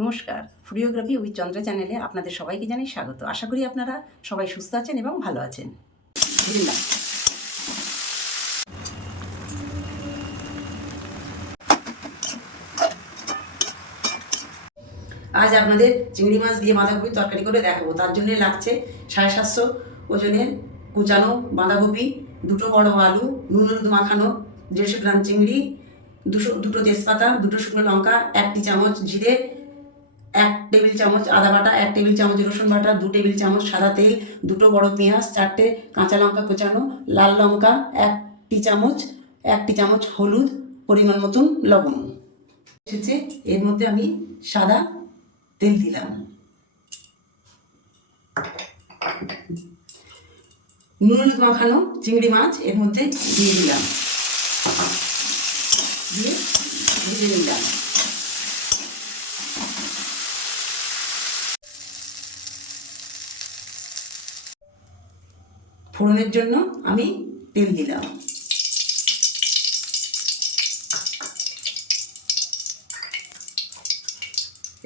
নমস্কার, ফুডিওগ্রাফি উইথ চন্দ্রা চ্যানেলে আপনাদের সবাইকে জানাই স্বাগত। আশা করি আপনারা সবাই সুস্থ আছেন এবং ভালো আছেন। দিলাম আজ আপনাদের চিংড়ি মাছ দিয়ে বাঁধাকপি তরকারি করে দেখাবো। তার জন্য লাগছে 750 ওজনের কুচানো বাঁধাকপি, দুটো বড় আলু, নুন হলুদ মাখানো, 150 গ্রাম চিংড়ি, দুটো তেজপাতা, দুটো শুকনো লঙ্কা, 1 চামচ জিরে, 1 টেবিল চামচ আদা বাটা, 1 টেবিল চামচ রসুন বাটা, 2 টেবিল চামচ সাদা তেল, দুটো বড় পেঁয়াজ, 4টে কাঁচা লঙ্কা কোচানো, লাল লঙ্কা 1 চামচ, 1 চামচ হলুদ, পরিমাণ মতন লবণ। এসেছে এর মধ্যে আমি সাদা তেল দিলাম, নুন হলুদ মাখানো চিংড়ি মাছ এর মধ্যে দিয়ে দিলাম, দিয়ে ভেজে নিলাম। ফোড়নের জন্য আমি তেল দিলাম,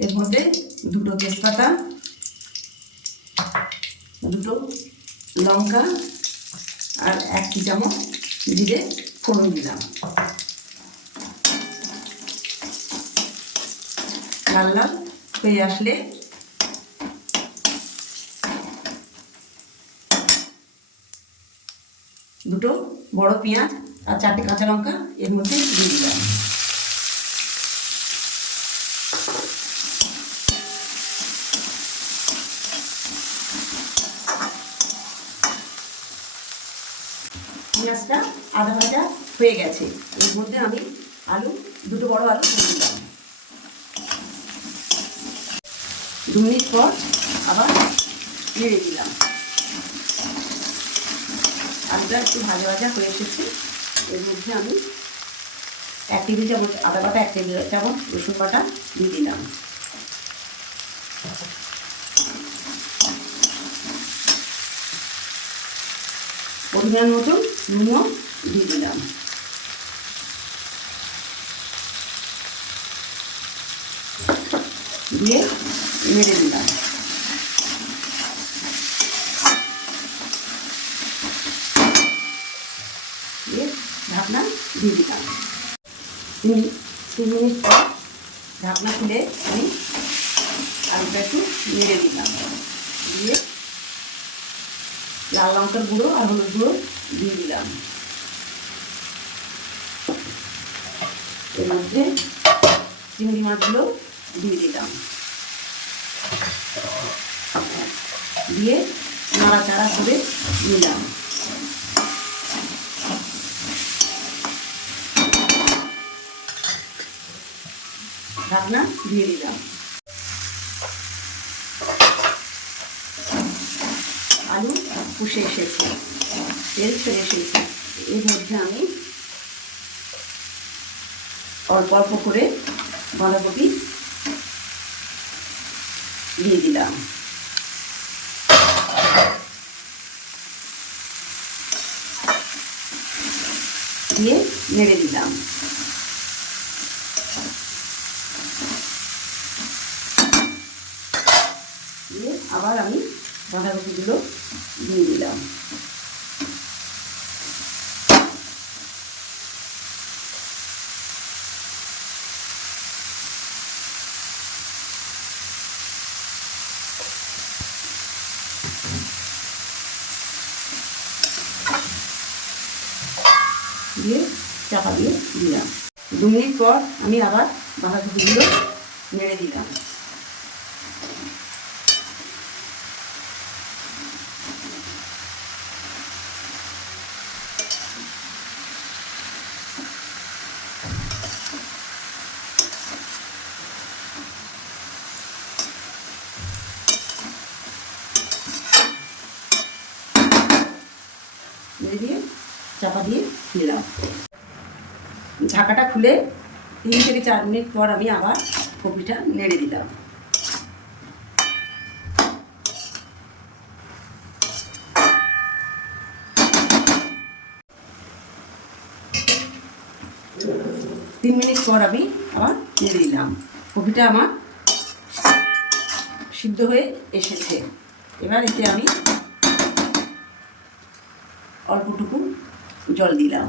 এর মধ্যে দুটো তেজপাতা, দুটো লঙ্কা আর 1 চামচ জিরে ফোড়ন দিলাম। লাল লাল হয়ে আসলে দুটো বড় পেঁয়াজ আর 4টে কাঁচা লঙ্কা এর মধ্যে দিয়ে দিলাম। পেঁয়াজটা আধা ভাজা হয়ে গেছে, এর মধ্যে আমি দুটো বড় আলু দিয়ে দিলাম। 2 মিনিট পর আবার নেড়ে দিলাম। আলুটা একটু ভাজা ভাজা হয়ে এসেছে, এর মধ্যে আমি 1 টেবিল চামচ আদা বাটা, 1 টেবিল চামচ রসুন বাটা দিয়ে দিলাম। পরিমাণ মতো নুনও দিয়ে দিলাম। দিয়ে নেড়ে দিলাম। দিয়ে ঢাকনা দিয়ে দিলাম। 3 মিনিট পর ঢাকনা খুলে আমি আলুটা একটু নেড়ে দিলাম। দিয়ে লাল লঙ্কার গুঁড়ো আর হলুদ গুঁড়ো দিয়ে দিলাম। এর মধ্যে চিংড়ি মাছগুলো দিয়ে দিলাম, দিয়ে নাড়াচাড়া করে নিলাম। ঢাকনা দিয়ে দিলাম। আলু পুষে এসেছে, তেল ছেড়ে এসেছে, এর মধ্যে আমি অল্প অল্প করে বাঁধাকপি দিয়ে দিলাম। দিয়ে নেড়ে দিলাম। দিয়ে আবার আমি বাঁধাকপিগুলো দিয়ে দিলাম। দিয়ে চাপা দিয়ে দিলাম। 2 মিনিট পর আমি আবার বাঁধাকপিগুলো নেড়ে দিলাম। নেড়ে দিয়ে চাপা দিয়ে দিলাম। ঢাকাটা খুলে 3 থেকে 4 মিনিট পর আমি আবার কপিটা নেড়ে দিলাম। তিন মিনিট পর আমি আবার নেড়ে দিলাম। কপিটা আমার সিদ্ধ হয়ে এসেছে। এবার এতে আমি অল্পটুকু জল দিলাম।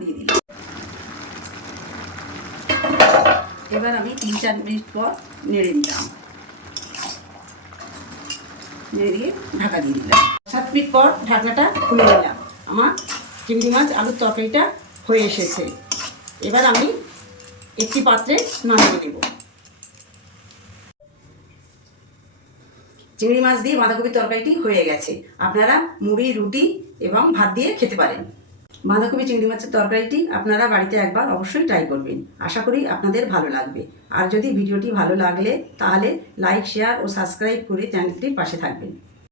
দিয়ে দিলাম। এবার আমি 3-4 মিনিট পর নেড়ে দিলাম, নেড়ে দিয়ে ঢাকা দিয়ে দিলাম। 7 মিনিট পর ঢাকনাটা খুলে নিলাম। আমার চিংড়ি মাছ আলুর তরকারিটা হয়ে এসেছে। এবার আমি একটি পাত্রে নামিয়ে নেব। চিংড়ি মাছ দিয়ে বাঁধাকপির তরকারিটি হয়ে গেছে। আপনারা মুড়ি, রুটি এবং ভাত দিয়ে খেতে পারেন। বাঁধাকপি চিংড়ি মাছের তরকারিটি আপনারা বাড়িতে একবার অবশ্যই ট্রাই করবেন। আশা করি আপনাদের ভালো লাগবে। আর যদি ভিডিওটি ভালো লাগলে তাহলে লাইক, শেয়ার ও সাবস্ক্রাইব করে চ্যানেলটির পাশে থাকবেন।